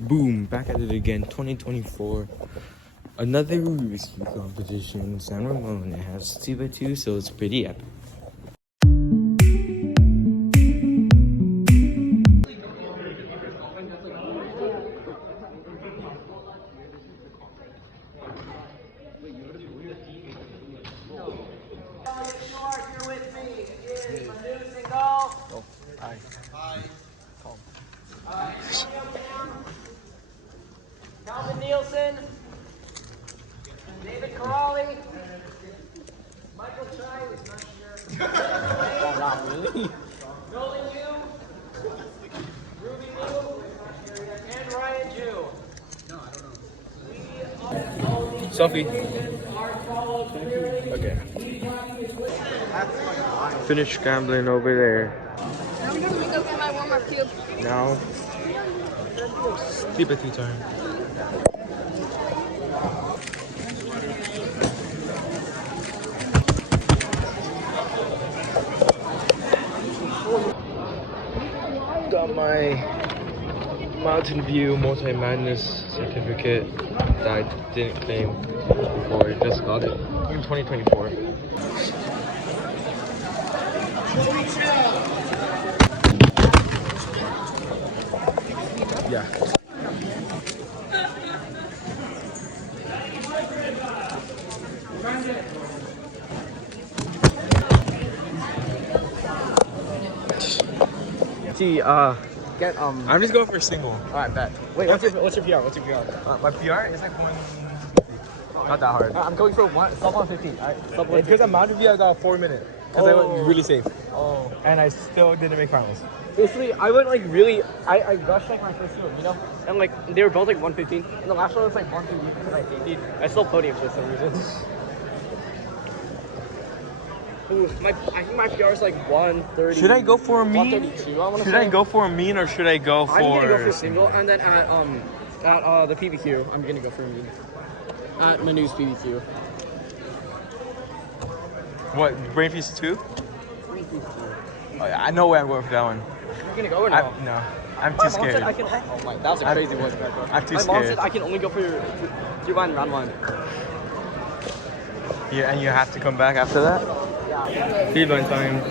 Boom, back at it again, 2024. Another Rubik's Cube competition in San Ramon. It has 2x2, so it's pretty epic. Calvin Nielsen, David Corrali, Michael Chai, who's not sure. Not really. Nolan Yu, Ruby Liu, and Ryan Jew. No, I don't know. Sophie. Okay. Finish scrambling over there. I'm gonna go get my warm-up cube. Now, sleep at 2 time. Got my Mountain View Multi-Madness certificate that I didn't claim before. I just got it in 2024. Yeah. Gee, get I'm just going for a single. Alright, bet. Wait, what's your PR? What's your PR? My PR is like 1. Not that hard. I'm going for sub 115. Alright, sub 115. Because at Mountain View I got 4 minutes. Because I went really safe. Oh. And I still didn't make finals. Basically, I went like really. I rushed like my first two, you know, and like they were both like 115, and the last one was like 120 because I hated. I still podium for some reason. Ooh, I think my PR is like 130. Should I go for a mean? 132. I want to Should I go for a mean or should I go for? I'm gonna go for a single, and then at the PBQ, I'm gonna go for a mean. At Manu's PBQ. What, Brain Feast 2? Oh, yeah, I know where I'm going for that one. You're gonna go or no? No, I'm too scared. Said I can, oh my, that was a crazy voice back there. I'm too my scared. mom said I can only go for do one round one. Yeah, and you have to come back after that? Yeah. Speedrun time.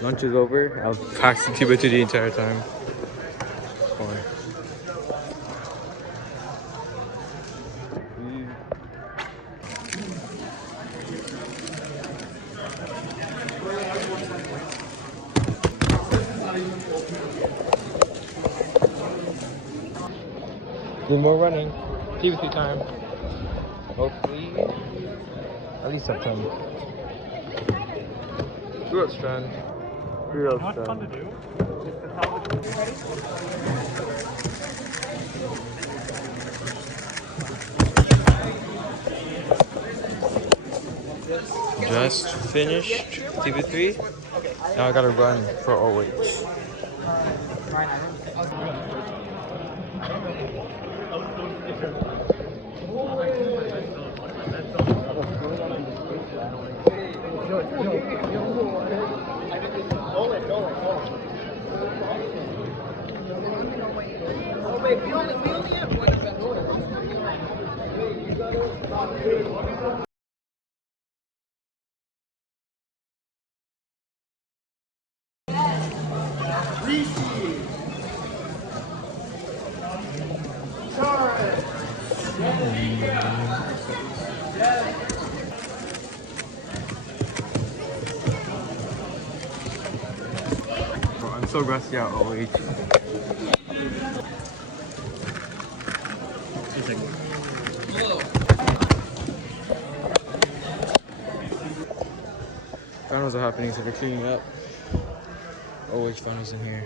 Lunch is over. I'll pack the 2x2 the entire time. Fine. Do more running. 2x2 time. Hopefully, at least September. Throughout strand. Throughout strand. Fun to do? Just finished TV3. Now I gotta run for OH. I'm so rusty at OH. 2 seconds. Finals are happening, so they're cleaning up. OH finals in here.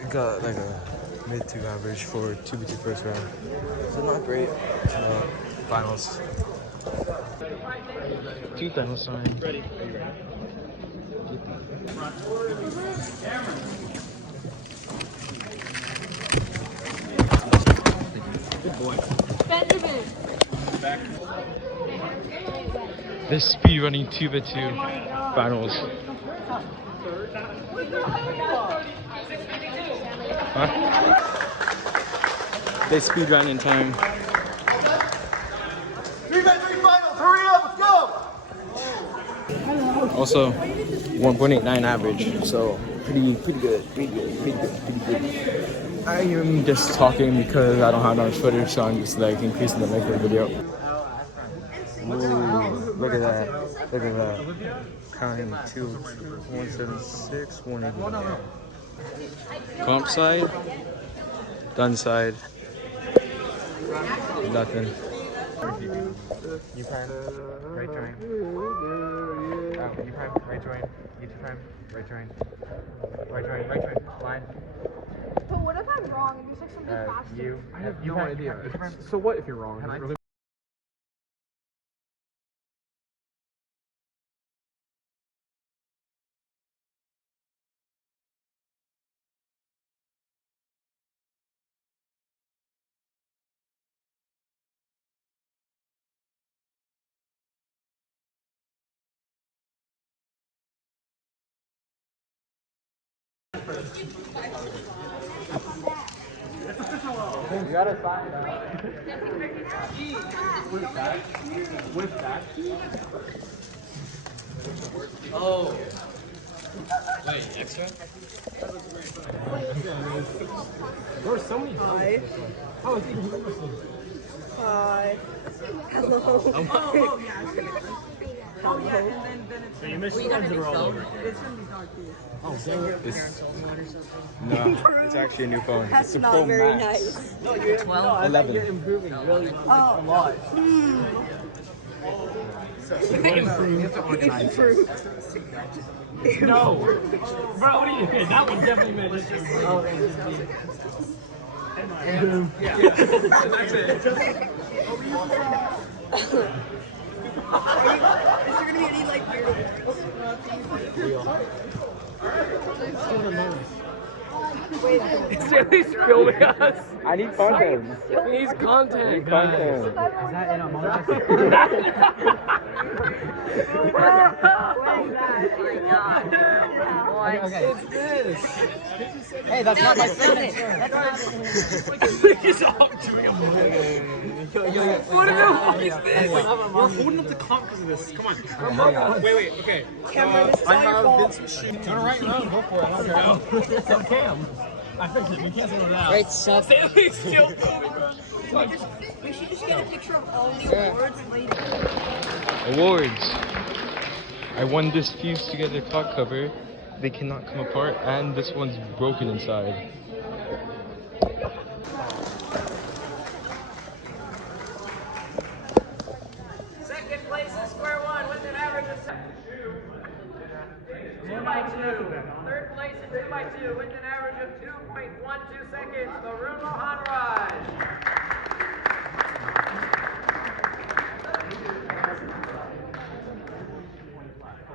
We got like a mid-2 average for 2v2 first round. So not great. Finals. 2 finals time. Ready. Are you ready? Good boy. Benjamin. Back. This speed running 2v2 finals. Huh? They speed run in time. 3v3 finals, hurry up, let's go! Also, 1.89 average, so pretty good. I am just talking because I don't have much footage, so I'm just like increasing the length of the video. Ooh, look at that. Counting 2, 176, 180. Comp side, gun side, nothing. You prime, right join. You prime, right join. You prime, right join. Right join, line. But what if I'm wrong and you say something faster? You. I have no idea. So what if you're wrong? You gotta sign that. With that? Oh. Wait, extra? There were so many. Hi. Oh, it's even Hi. Hello. Oh, yeah. Oh, yeah, and then it's... So you missed the ones that are all over here. It's gonna be dark, too. Oh, so No, it's actually a new phone. That's It's a not Pro very Max. nice. No, you're 12? No, I think 11. you're improving really a lot. Improved. No! Bro, what are you doing? That one definitely meant it. Yeah. That's it. Is there gonna be any, like, weird Wait, It's really filming us. I need content. He needs content. Content. Is that in Among Us? Okay. It's this. Hey, that's not my signature. He's all doing a What the fuck is this? We're holding up the comp because of this. Come on. Wait, okay. Cameron, this is all your fault. Turn right around, go for it. I don't care. So Cam, I fixed it. We can't say that. Right, suck. Stanley's still filming, bro. We should just get a picture of all the awards later. Awards. I won this fused together clock cover. They cannot come apart, and this one's broken inside. Second place is square one with an average of 2x2. Third place is 2x2 with an average of 2.12 seconds. Varun Mohanraj.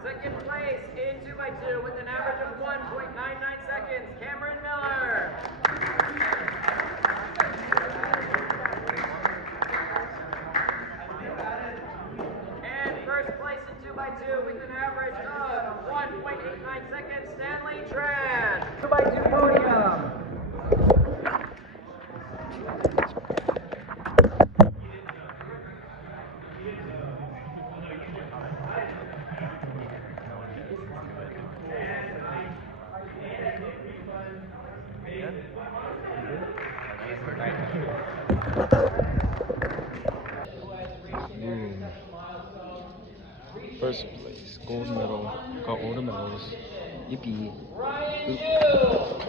Second place in 2x2 with an average of 1.99 seconds. Cameron Miller. And first place in 2x2 with an average of 1.89 seconds, Stanley Tran. 2x2 podium. Boom. First place, gold medal. Got all the medals. Yippee. Oop.